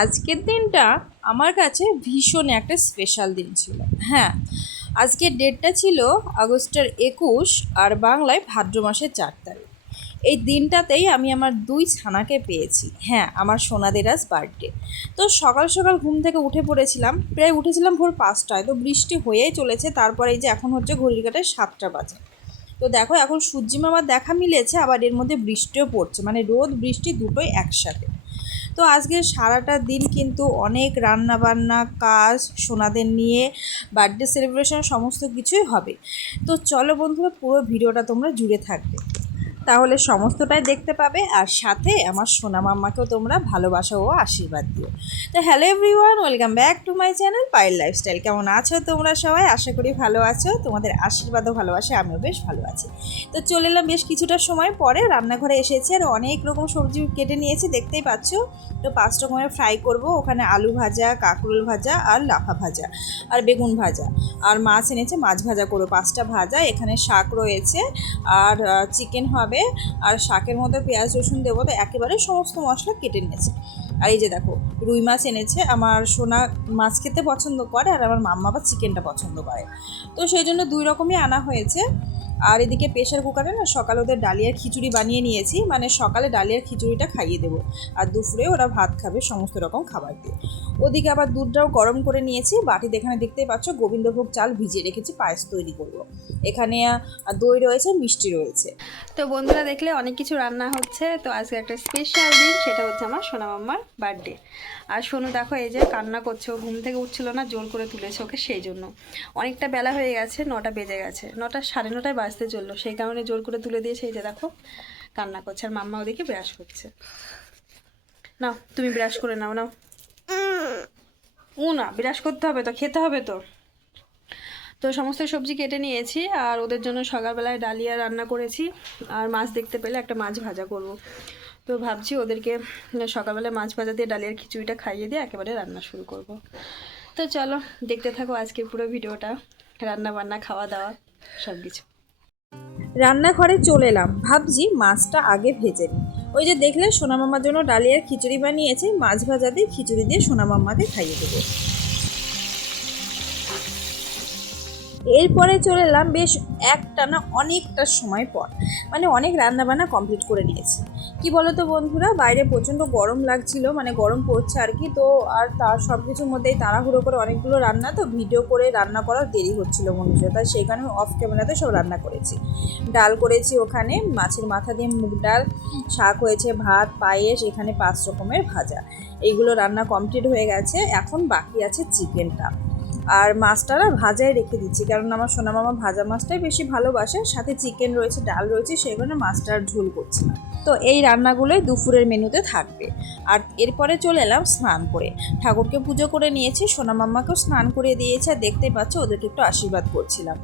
আজকের দিনটা আমার কাছে ভীষণ একটা স্পেশাল দিন ছিল। হ্যাঁ আজকের ডেটটা ছিল আগস্টের একুশ আর বাংলায় ভাদ্র মাসের চার তারিখ। এই দিনটাতেই আমি আমার দুই ছানাকে পেয়েছি। হ্যাঁ আমার সোনাদের আজ বার্থডে তো সকাল সকাল ঘুম থেকে উঠে পড়েছিলাম, প্রায় উঠেছিলাম ভোর পাঁচটায়। তো বৃষ্টি হয়েই চলেছে, তারপরে এই যে এখন হচ্ছে ঘড়ির কাটায় সাতটা বাজে। তো দেখো, এখন সূর্যি দেখা মিলেছে, আবার এর মধ্যে বৃষ্টিও পড়ছে। মানে রোদ, বৃষ্টি দুটোই একসাথে। তো আজকে সারাটা দিন কিন্তু অনেক রান্না বান্না কাজ, সোনাদের নিয়ে বার্থডে সেলিব্রেশন সমস্ত কিছুই হবে। তো চলো বন্ধুরা, পুরো ভিডিওটা তোমরা জুড়ে থাকবে। তাহলে সমস্তটাই দেখতে পাবে আর সাথে আমার সোনা মাম্মাকেও তোমরা ভালোবাসা ও আশীর্বাদ দিও। তো hello everyone welcome back to my channel pile lifestyle কেমন আছো তোমরা সবাই? আশা করি ভালো আছো। তোমাদের আশীর্বাদও ভালোবাসে, আমিও বেশ ভালো আছি। তো চলে এলাম বেশ কিছুটা সময় পরে রান্নাঘরে এসেছি আর অনেক রকম সবজি কেটে নিয়েছি, দেখতেই পাচ্ছ। তো পাঁচ রকমের ফ্রাই করব, ওখানে আলু ভাজা, কাঁকরোল ভাজা আর লাফা ভাজা আর বেগুন ভাজা। আর মাছ এনেছে, মাছ ভাজা করো পাঁচটা ভাজা, এখানে শাক রয়েছে আর চিকেন হবে আর শাকের মধ্যে পেঁয়াজ, রসুন দেবো তো একেবারে সমস্ত মশলা কেটে নিয়েছে। আর এই যে দেখো, রুই মাছ এনেছে, আমার সোনা মাছ খেতে পছন্দ করে আর আমার মাম্মা বা চিকেনটা পছন্দ করে। তো সেই জন্য দুই রকমই আনা হয়েছে। আর এদিকে প্রেশার কুকারে না সকালে ওদের ডালিয়ার খিচুড়ি বানিয়ে নিয়েছি মানে সকালে ডালিয়ার খিচুড়িটা খাইয়ে দেবো। আর দুপুরে ওরা ভাত খাবে সমস্ত রকম খাবার দিয়ে। ওদিকে আবার দুধটাও গরম করে নিয়েছি, বাটিতে এখানে দেখতেই পাচ্ছ গোবিন্দভোগ চাল ভিজিয়ে রেখেছি, পায়েস তৈরি করব। এখানে দই রয়েছে, মিষ্টি রয়েছে। তো বন্ধুরা দেখলে অনেক কিছু রান্না হচ্ছে, তো আজকে একটা স্পেশাল দিন, সেটা হচ্ছে আমার সোনা মাম্মার বার্থডে আর সোনু দেখো এই যে কান্না করছে, ও ঘুম থেকে উঠছিল না, জোর করে তুলেছে ওকে, সেই জন্য। অনেকটা বেলা হয়ে গেছে, নটা বেজে গেছে, নটা, সাড়ে নটায় বাজতে চলল। সেই কারণে জোর করে তুলে দিয়েছে এই যে দেখো, কান্না করছে। আর মাম্মা ওদিকে ব্রাশ করছে। নাও, তুমি ব্রাশ করে নাও নাও। ও না ব্রাশ করতে হবে তো, খেতে হবে তো। তো সমস্ত সবজি কেটে নিয়েছি, আর ওদের জন্য সকালবেলায় ডালিয়া রান্না করেছি। আর মাছ দেখতে পেলে একটা মাছ ভাজা করব। তো ভাবছি ওদেরকে সকালবেলায় মাছ ভাজা দিয়ে ডালিয়ার খিচুড়িটা খাইয়ে দিয়ে একেবারে রান্না শুরু করব। তো চলো, দেখতে থাকো আজকের পুরো ভিডিওটা। রান্না বান্না খাওয়া দাওয়া সব কিছু রান্নাঘরে চলে এলাম। ভাবছি মাছটা আগে ভেজে নিই। ওই যে দেখলে সোনামামার জন্য ডালিয়ার খিচুড়ি বানিয়েছে, মাছ ভাজা দিয়ে খিচুড়ি দিয়ে সোনা মাম্মাকে খাইয়ে দেবো। এরপরে চলে এলাম বেশ একটা না অনেকটা সময় পর। মানে অনেক রান্নাবান্না কমপ্লিট করে নিয়েছি। কি বলো তো বন্ধুরা, বাইরে প্রচণ্ড গরম লাগছিল মানে গরম পড়ছে আর কি, তো আর তার সব কিছুর মধ্যেই তাড়াহুড়ো করে অনেকগুলো রান্না, তো ভিডিও করে রান্না করার দেরি হচ্ছিল মনুষ্য তাই কারণে অফ ক্যামেরাতে সব রান্না করেছি। ডাল করেছি ওখানে, মাছের মাথা দিয়ে মুগ ডাল, শাক হয়েছে ভাত, পায়েস, এখানে পাঁচ রকমের ভাজা। এইগুলো রান্না কমপ্লিট হয়ে গেছে, এখন বাকি আছে চিকেনটা আর মাছটা না ভাজায় রেখে দিচ্ছি, কারণ আমার সোনা মামা ভাজা মাছটাই বেশি ভালোবাসে। সাথে চিকেন রয়েছে, ডাল রয়েছে, সেই কারণে মাছটার ঝোল করছি না। তো এই রান্নাগুলোই দুপুরের মেনুতে থাকবে। আর এরপরে চলে এলাম স্নান করে। ঠাকুরকে পুজো করে নিয়েছি সোনা মাম্মাকেও স্নান করে দিয়েছে, আর দেখতেই পাচ্ছ ওদেরকে একটু আশীর্বাদ করছিলাম।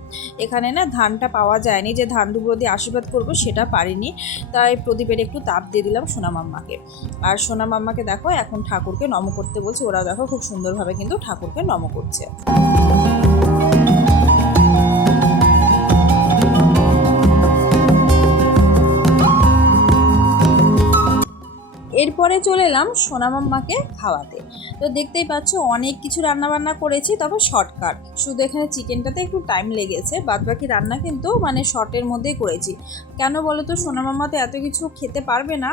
এখানে না ধানটা পাওয়া যায়নি, যে ধান দুপুর দিয়ে আশীর্বাদ করব সেটা পারিনি, তাই প্রদীপের একটু তাপ দিয়ে দিলাম সোনা মাম্মাকে আর সোনা মাম্মাকে দেখো, এখন ঠাকুরকে নম করতে বলছি, ওরা দেখো খুব সুন্দরভাবে কিন্তু ঠাকুরকে নম করছে। এরপরে চলে এলাম সোনা মাম্মাকে খাওয়াতে। তো দেখতেই পাচ্ছ, অনেক কিছু রান্না বান্না করেছি তবে শর্টকাট শুধু এখানে চিকেনটাতে একটু টাইম লেগেছে বাদ বাকি রান্না কিন্তু মানে শর্টের মধ্যেই করেছি। কেন বলো তো সোনা মাম্মা তো এত কিছু খেতে পারবে না,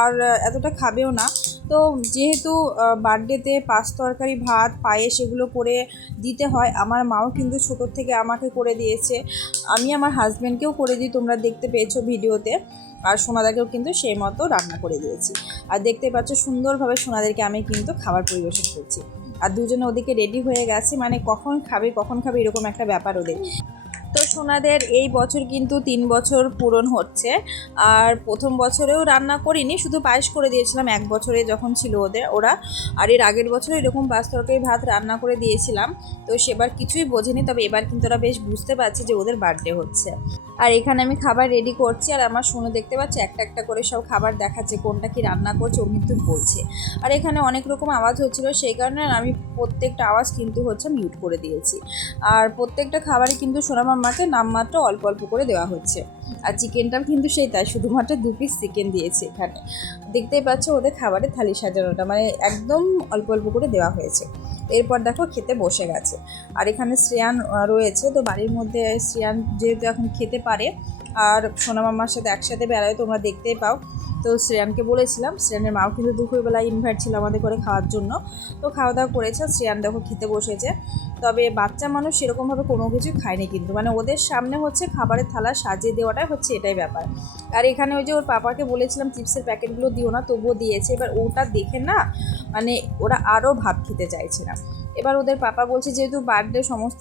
আর এতটা খাবেও না। তো যেহেতু বার্থডেতে পাঁচ তরকারি, ভাত, পায়েস এগুলো করে দিতে হয়, আমার মাও কিন্তু ছোটোর থেকে আমাকে করে দিয়েছে। আমি আমার হাজব্যান্ডকেও করে দিই, তোমরা দেখতে পেয়েছ ভিডিওতে। আর সোনাদাকেও কিন্তু সেই মতো রান্না করে দিয়েছি। আর দেখতে পাচ্ছ সুন্দরভাবে সোনাদেরকে আমি কিন্তু খাবার পরিবেশন করছি। আর দুজনে ওদিকে রেডি হয়ে গেছে মানে কখন খাবে কখন খাবে এরকম একটা ব্যাপার ওদের। তো সোনাদের এই বছর কিন্তু তিন বছর পূরণ হচ্ছে। আর প্রথম বছরেও রান্না করিনি, শুধু পায়েস করে দিয়েছিলাম এক বছরে যখন ছিল ওদের, ওরা। আর এর আগের বছরে এরকম বাস তরকারি, ভাত রান্না করে দিয়েছিলাম। তো সেবার কিছুই বোঝেনি, তবে এবার কিন্তু ওরা বেশ বুঝতে পারছে যে ওদের বার্থডে হচ্ছে। আর এখানে আমি খাবার রেডি করছি আর আমার শুনে দেখতে পাচ্ছি, একটা একটা করে সব খাবার দেখাচ্ছে, কোনটা কি রান্না করছে, ও কিন্তু বলছে। আর এখানে অনেক রকম আওয়াজ হচ্ছিল, সেই কারণে আমি প্রত্যেকটা আওয়াজ কিন্তু হচ্ছে মিউট করে দিয়েছি। আর প্রত্যেকটা খাবারই কিন্তু সোনামার মাকে নামমাত্র অল্প অল্প করে দেওয়া হচ্ছে। আর চিকেনটাও কিন্তু সেই তাই, শুধুমাত্র দু পিস চিকেন দিয়েছে এখানে। দেখতেই পাচ্ছ ওদের খাবারের থালি সাজানোটা মানে একদম অল্প অল্প করে দেওয়া হয়েছে। এরপর দেখো খেতে বসে গেছে। আর এখানে শ্রেয়ান রয়েছে, তো বাড়ির মধ্যে শ্রেয়ান যেহেতু এখন খেতে পারে আর সোনা মামার সাথে একসাথে বেড়ায় তোমরা দেখতেই পাও। তো শ্রেয়ানকে বলেছিলাম, শ্রেয়ানের মাও কিন্তু দুপুরবেলা ইনভাইট ছিল আমাদের করে খাওয়ার জন্য। তো খাওয়া দাওয়া করেছে শ্রেয়ান দেখো খেতে বসেছে। তবে বাচ্চা মানুষ সেরকমভাবে কোনো কিছু খায়নি কিন্তু। মানে ওদের সামনে হচ্ছে খাবারের থালা সাজিয়ে দেওয়াটাই হচ্ছে এটাই ব্যাপার। আর এখানে ওই যে ওর পাপাকে বলেছিলাম, চিপসের প্যাকেটগুলো দিও না, তবুও দিয়েছে। এবার ওটা দেখে না মানে ওরা আরও ভাত খেতে চাইছে না। এবার ওদের পাপা বলছে, যেহেতু বার্থডে সমস্ত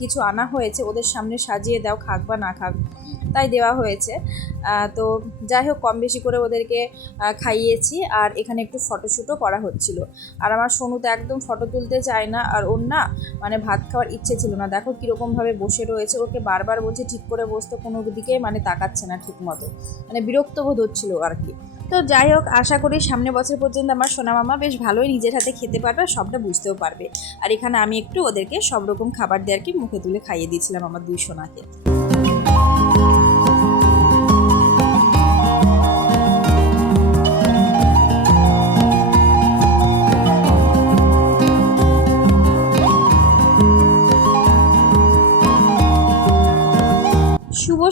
কিছু আনা হয়েছে, ওদের সামনে সাজিয়ে দাও, খাক বা না খাক। তাই দেওয়া হয়েছে। তো যাই হোক, কম বেশি করে ওদেরকে খাইয়েছি আর এখানে একটু ফটোশ্যুটও করা হচ্ছিল। আর আমার সোনু তো একদম ফটো তুলতে চায় না আর ওর না মানে ভাত খাওয়ার ইচ্ছে ছিল না। দেখো কীরকমভাবে বসে রয়েছে। ওকে বারবার বলছে, ঠিক করে বসতে কোনো দিকে মানে তাকাচ্ছে না ঠিক মতো। মানে বিরক্ত বোধ হচ্ছিল আর কি। তো যাই হোক, আশা করি সামনে বছর পর্যন্ত আমার সোনা মামা বেশ ভালোই নিজের হাতে খেতে পারবে আর সবটা বুঝতেও পারবে। আর এখানে আমি একটু ওদেরকে সব রকম খাবার দিয়ে আর কি মুখে তুলে খাইয়ে দিয়েছিলাম আমার দুই সোনাকে।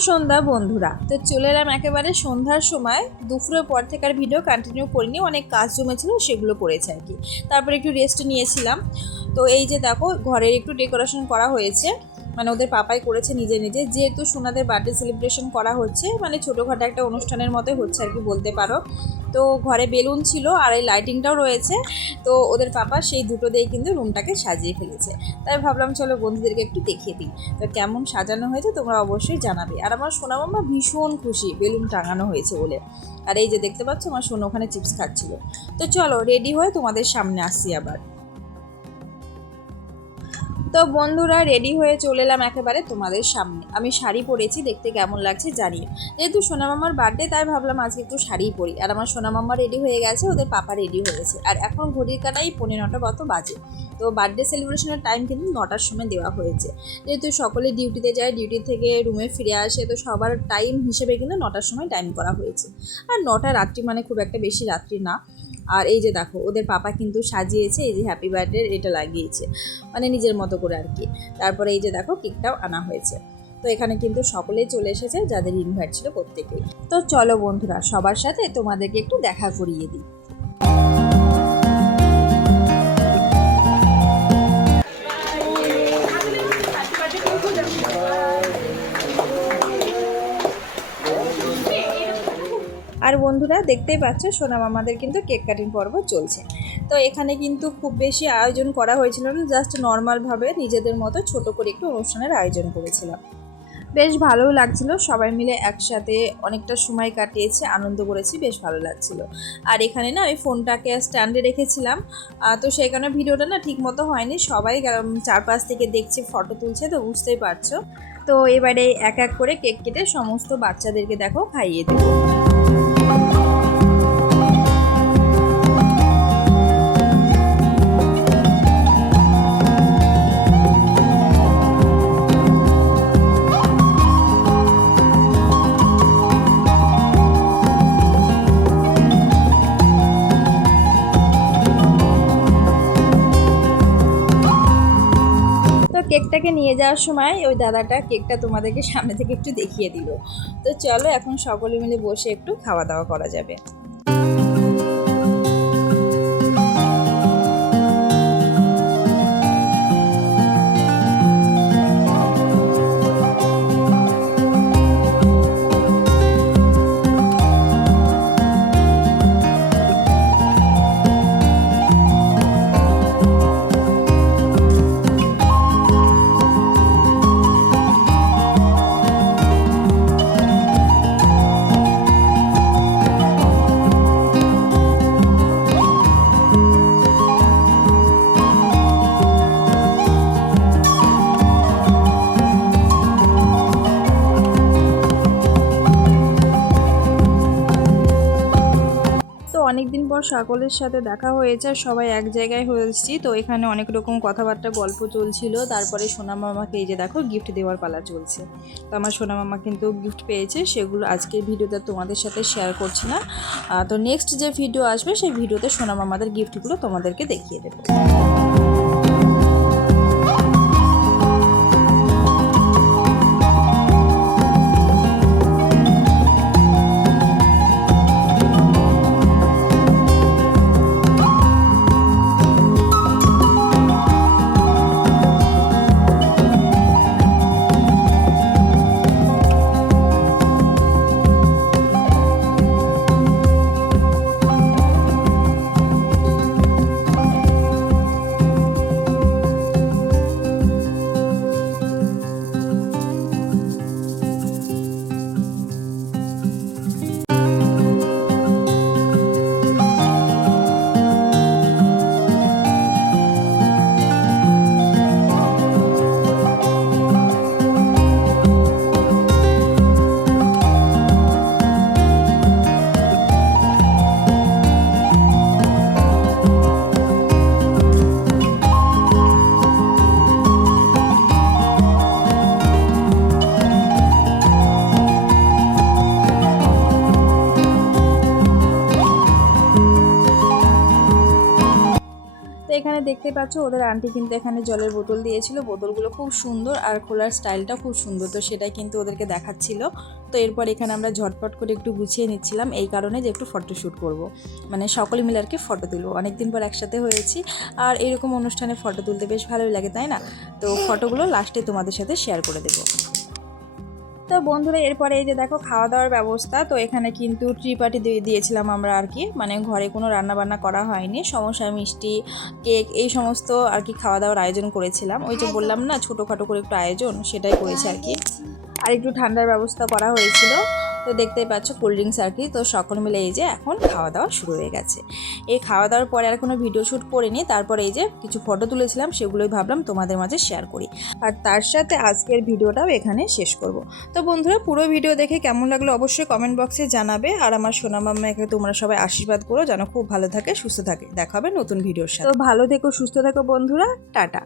সন্ধ্যা, বন্ধুরা। তো চলে এলাম একেবারে সন্ধ্যার সময়। দুপুরের পর থেকে আর ভিডিও কন্টিনিউ করিনি, অনেক কাজ জমেছিল, সেগুলো করেছে আর কি। তারপরে একটু রেস্ট নিয়েছিলাম। তো এই যে দেখো, ঘরের একটু ডেকোরেশন করা হয়েছে। মানে ওদের পাপাই করেছে নিজে নিজে। যেহেতু সোনাদের বার্থডে সেলিব্রেশন করা হচ্ছে মানে ছোটোখাটো একটা অনুষ্ঠানের মতোই হচ্ছে আর কি বলতে পারো। তো ঘরে বেলুন ছিল আর এই লাইটিংটাও রয়েছে। তো ওদের পাপা সেই দুটো দিয়ে কিন্তু রুমটাকে সাজিয়ে ফেলেছে। তাই ভাবলাম চলো বন্ধুদেরকে একটু দেখিয়ে দিই। তো কেমন সাজানো হয়েছে তোমরা অবশ্যই জানাবে। আর আমার সোনা মামা ভীষণ খুশি বেলুন টাঙানো হয়েছে বলে। আর এই যে দেখতে পাচ্ছ আমার সোনা ওখানে চিপস খাচ্ছিল। তো চলো রেডি হয়ে তোমাদের সামনে আসছি আবার। তো বন্ধুরা রেডি হয়ে চলে এলাম একেবারে তোমাদের সামনে। আমি শাড়ি পরেছি, দেখতে কেমন লাগছে জানিও। যেহেতু সোনামামার বার্থডে তাই ভাবলাম আজকে একটু শাড়ি পরি। আর আমার সোনামাম্মা রেডি হয়ে গেছে, ওদের পাপা রেডি হয়েছে আর এখন ঘড়ির কাটাই পনেরো নটা কত বাজে। তো বার্থডে সেলিব্রেশনের টাইম কিন্তু নটার সময় দেওয়া হয়েছে। যেহেতু সকলে ডিউটিতে যায় ডিউটি থেকে রুমে ফিরে আসে, তো সবার টাইম হিসেবে কিন্তু নটার সময় টাইম করা হয়েছে। আর নটা রাত্রি মানে খুব একটা বেশি রাত্রি না। আর এই যে দেখো, ওদের পাপা কিন্তু সাজিয়েছে, এই যে হ্যাপি বার্থডে এটা লাগিয়েছে মানে নিজের মতো করে আর কি। তারপরে এই যে দেখো, কেকটাও আনা হয়েছে। তো এখানে কিন্তু সকলেই চলে এসেছে, যাদের ইনভাইট ছিল প্রত্যেকেই। তো চলো বন্ধুরা, সবার সাথে তোমাদেরকে একটু দেখা করিয়ে দিই। বন্ধুরা দেখতেই পাচ্ছ, সোনা আমাদের কিন্তু কেক কাটিং পর্ব চলছে। তো এখানে কিন্তু খুব বেশি আয়োজন করা হয়েছিল না, জাস্ট নর্মালভাবে নিজেদের মতো ছোট করে একটু অনুষ্ঠানের আয়োজন করেছিলাম। বেশ ভালোও লাগছিল, সবাই মিলে একসাথে অনেকটা সময় কাটিয়েছি, আনন্দ করেছি, বেশ ভালো লাগছিল। আর এখানে না, আমি ফোনটাকে স্ট্যান্ডে রেখেছিলাম তো সেই কারণে ভিডিওটা না ঠিক মতো হয়নি, সবাই চারপাশ থেকে দেখছে, ফটো তুলছে, তো বুঝতেই পারছ। তো এবারে এক এক করে কেক কেটে সমস্ত বাচ্চাদেরকে দেখো, খাইয়ে দেবো। তো যাওয়ার সময় ওই দাদাটা কেকটা তোমাদেরকে সামনে থেকে একটু দেখিয়ে দিল। তো চলো এখন সকলে মিলে বসে একটু খাওয়া দাওয়া করা যাবে। সকলের সাথে দেখা হয়েছে সবাই এক জায়গায় হয়েছি। তো এখানে অনেক রকম কথাবার্তা, গল্প চলছিল। তারপরে সোনা মামাকে এই যে দেখো গিফট দেওয়ার পালা চলছে। তো আমার সোনা মামা কিন্তু গিফট পেয়েছে, সেগুলো আজকের ভিডিওতে তোমাদের সাথে শেয়ার করছি না। তো নেক্সট যে ভিডিও আসবে, সেই ভিডিওতে সোনা মামাদের গিফটগুলো তোমাদেরকে দেখিয়ে দেবো। এখানে দেখতে পাচ্ছ, ওদের আন্টি কিন্তু এখানে জলের বোতল দিয়েছিল। বোতলগুলো খুব সুন্দর আর খোলার স্টাইলটা খুব সুন্দর। তো সেটাই কিন্তু ওদেরকে দেখাচ্ছিল। তো এরপর এখানে আমরা ঝটপট করে একটু গুছিয়ে নিচ্ছিলাম। এই কারণে যে একটু ফটোশ্যুট করব। মানে সকলে মিলে আর কি ফটো তুলবো। অনেকদিন পর একসাথে হয়েছি। আর এরকম অনুষ্ঠানে ফটো তুলতে বেশ ভালোই লাগে, তাই না? তো ফটোগুলো লাস্টে তোমাদের সাথে শেয়ার করে দেবো। তো বন্ধুরা, এরপরে এই যে দেখো খাওয়া দাওয়ার ব্যবস্থা। তো এখানে কিন্তু ট্রি পার্টি দিয়ে দিয়েছিলাম আমরা আর কি। মানে ঘরে কোনো রান্নাবান্না করা হয়নি। সমস্যা মিষ্টি, কেক, এই সমস্ত আর কি খাওয়া দাওয়ার আয়োজন করেছিলাম। ওই যে বললাম না, ছোটোখাটো করে একটু আয়োজন, সেটাই করেছে আর কি। আর একটু ঠান্ডার ব্যবস্থা করা হয়েছিল। তো দেখতেই পাচ্ছ কোল্ড ড্রিঙ্কস আর কি। তো সকল মিলে এই যে এখন খাওয়া দাওয়া শুরু হয়ে গেছে। এই খাওয়া দাওয়ার পরে আর কোনো ভিডিও শ্যুট করিনি, তারপরে এই যে কিছু ফটো তুলেছিলাম, সেগুলোই ভাবলাম তোমাদের মাঝে শেয়ার করি। আর তার সাথে আজকের ভিডিওটাও এখানে শেষ করব। তো বন্ধুরা, পুরো ভিডিও দেখে কেমন লাগল অবশ্যই কমেন্ট বক্সে জানাবে। আর আমার সোনা মাম্মাকে তোমরা সবাই আশীর্বাদ করো, যেন খুব ভালো থাকে, সুস্থ থাকে। দেখা হবে নতুন ভিডিওর সাথে। তো ভালো থেকো, সুস্থ থেকো বন্ধুরা। টাটা।